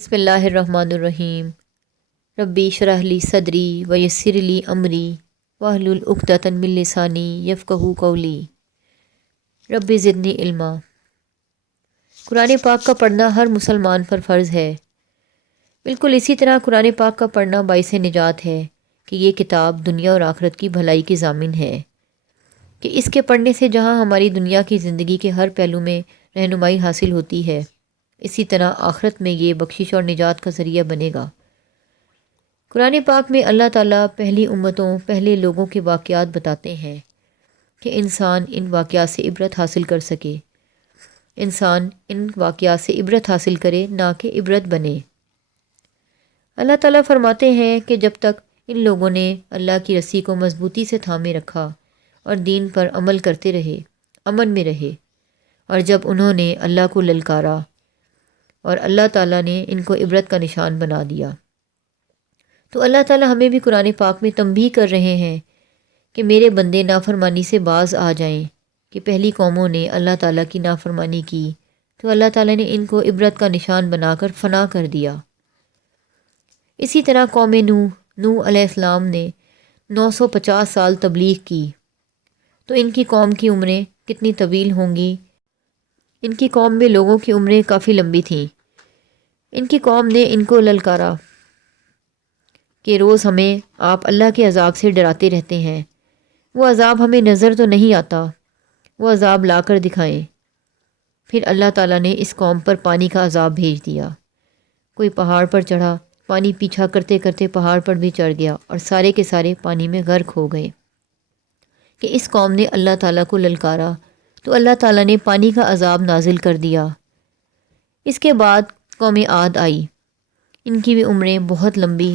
بسم اللہ الرحمن الرحیم۔ ربی اشرح لی صدری ویسر لی امری واحلل عقدۃ من لسانی یفقہوا قولی۔ رب زدنی علما۔ قرآن پاک کا پڑھنا ہر مسلمان پر فرض ہے۔ بالکل اسی طرح قرآن پاک کا پڑھنا باعث نجات ہے کہ یہ کتاب دنیا اور آخرت کی بھلائی کی ضامن ہے، کہ اس کے پڑھنے سے جہاں ہماری دنیا کی زندگی کے ہر پہلو میں رہنمائی حاصل ہوتی ہے، اسی طرح آخرت میں یہ بخشش اور نجات کا ذریعہ بنے گا۔ قرآن پاک میں اللہ تعالیٰ پہلی امتوں، پہلے لوگوں کے واقعات بتاتے ہیں کہ انسان ان واقعات سے عبرت حاصل کر سکے، انسان ان واقعات سے عبرت حاصل کرے، نہ کہ عبرت بنے۔ اللہ تعالیٰ فرماتے ہیں کہ جب تک ان لوگوں نے اللہ کی رسی کو مضبوطی سے تھامے رکھا اور دین پر عمل کرتے رہے، امن میں رہے، اور جب انہوں نے اللہ کو للکارا اور اللہ تعالیٰ نے ان کو عبرت کا نشان بنا دیا، تو اللہ تعالیٰ ہمیں بھی قرآن پاک میں تنبیہ کر رہے ہیں کہ میرے بندے نافرمانی سے باز آ جائیں، کہ پہلی قوموں نے اللہ تعالیٰ کی نافرمانی کی تو اللہ تعالیٰ نے ان کو عبرت کا نشان بنا کر فنا کر دیا۔ اسی طرح قوم نوح علیہ السلام نے 950 سال تبلیغ کی، تو ان کی قوم کی عمریں کتنی طویل ہوں گی۔ ان کی قوم میں لوگوں کی عمریں کافی لمبی تھیں۔ ان کی قوم نے ان کو للکارا کہ روز ہمیں آپ اللہ کے عذاب سے ڈراتے رہتے ہیں، وہ عذاب ہمیں نظر تو نہیں آتا، وہ عذاب لا کر دکھائیں۔ پھر اللہ تعالیٰ نے اس قوم پر پانی کا عذاب بھیج دیا۔ کوئی پہاڑ پر چڑھا، پانی پیچھا کرتے کرتے پہاڑ پر بھی چڑھ گیا اور سارے کے سارے پانی میں غرق ہو گئے۔ کہ اس قوم نے اللہ تعالیٰ کو للکارا تو اللہ تعالیٰ نے پانی کا عذاب نازل کر دیا۔ اس کے بعد قوم عاد آئی، ان کی بھی عمریں بہت لمبی،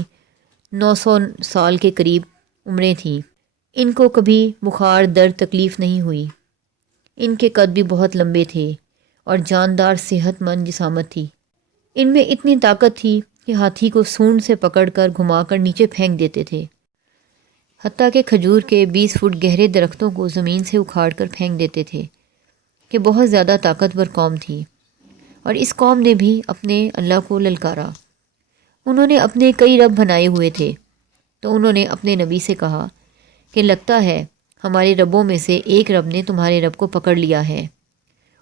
900 سال کے قریب عمریں تھیں۔ ان کو کبھی بخار، درد، تکلیف نہیں ہوئی۔ ان کے قد بھی بہت لمبے تھے اور جاندار صحت مند جسامت تھی۔ ان میں اتنی طاقت تھی کہ ہاتھی کو سونڈ سے پکڑ کر گھما کر نیچے پھینک دیتے تھے، حتیٰ کہ کھجور کے 20 فٹ گہرے درختوں کو زمین سے اکھاڑ کر پھینک دیتے تھے، کہ بہت زیادہ طاقتور قوم تھی۔ اور اس قوم نے بھی اپنے اللہ کو للکارا۔ انہوں نے اپنے کئی رب بنائے ہوئے تھے، تو انہوں نے اپنے نبی سے کہا کہ لگتا ہے ہمارے ربوں میں سے ایک رب نے تمہارے رب کو پکڑ لیا ہے،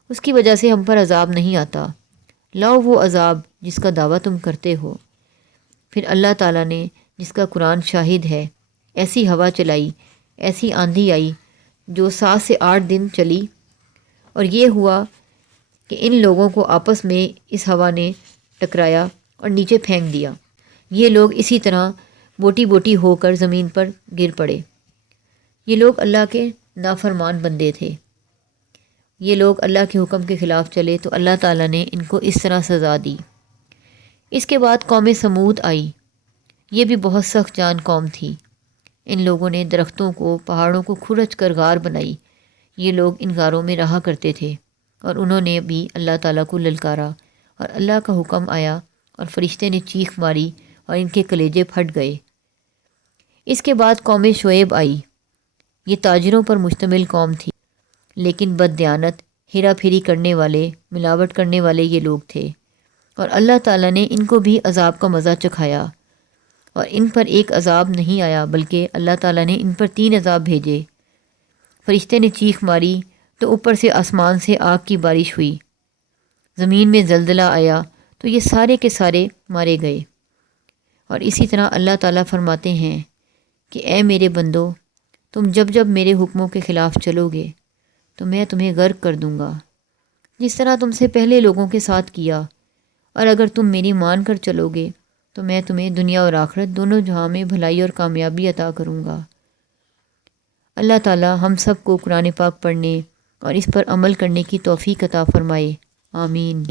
اس کی وجہ سے ہم پر عذاب نہیں آتا، لاؤ وہ عذاب جس کا دعویٰ تم کرتے ہو۔ پھر اللہ تعالیٰ نے، جس کا قرآن شاہد ہے، ایسی ہوا چلائی، ایسی آندھی آئی جو 7 سے 8 دن چلی، اور یہ ہوا کہ ان لوگوں کو آپس میں اس ہوا نے ٹکرایا اور نیچے پھینک دیا۔ یہ لوگ اسی طرح بوٹی بوٹی ہو کر زمین پر گر پڑے۔ یہ لوگ اللہ کے نافرمان بندے تھے، یہ لوگ اللہ کے حکم کے خلاف چلے تو اللہ تعالیٰ نے ان کو اس طرح سزا دی۔ اس کے بعد قوم سمود آئی، یہ بھی بہت سخت جان قوم تھی۔ ان لوگوں نے درختوں کو، پہاڑوں کو کھرچ کر غار بنائی۔ یہ لوگ ان غاروں میں رہا کرتے تھے، اور انہوں نے بھی اللہ تعالیٰ کو للکارا، اور اللہ کا حکم آیا اور فرشتے نے چیخ ماری اور ان کے کلیجے پھٹ گئے۔ اس کے بعد قوم شعیب آئی، یہ تاجروں پر مشتمل قوم تھی، لیکن بد دیانت، ہیرا پھیری کرنے والے، ملاوٹ کرنے والے یہ لوگ تھے، اور اللہ تعالیٰ نے ان کو بھی عذاب کا مزہ چکھایا۔ اور ان پر ایک عذاب نہیں آیا، بلکہ اللہ تعالیٰ نے ان پر 3 عذاب بھیجے۔ فرشتے نے چیخ ماری تو اوپر سے آسمان سے آگ کی بارش ہوئی، زمین میں زلزلہ آیا تو یہ سارے کے سارے مارے گئے۔ اور اسی طرح اللہ تعالیٰ فرماتے ہیں کہ اے میرے بندو، تم جب جب میرے حکموں کے خلاف چلو گے تو میں تمہیں غرق کر دوں گا، جس طرح تم سے پہلے لوگوں کے ساتھ کیا، اور اگر تم میری مان کر چلو گے تو میں تمہیں دنیا اور آخرت دونوں جہاں میں بھلائی اور کامیابی عطا کروں گا۔ اللہ تعالیٰ ہم سب کو قرآن پاک پڑھنے اور اس پر عمل کرنے کی توفیق عطا فرمائے، آمین۔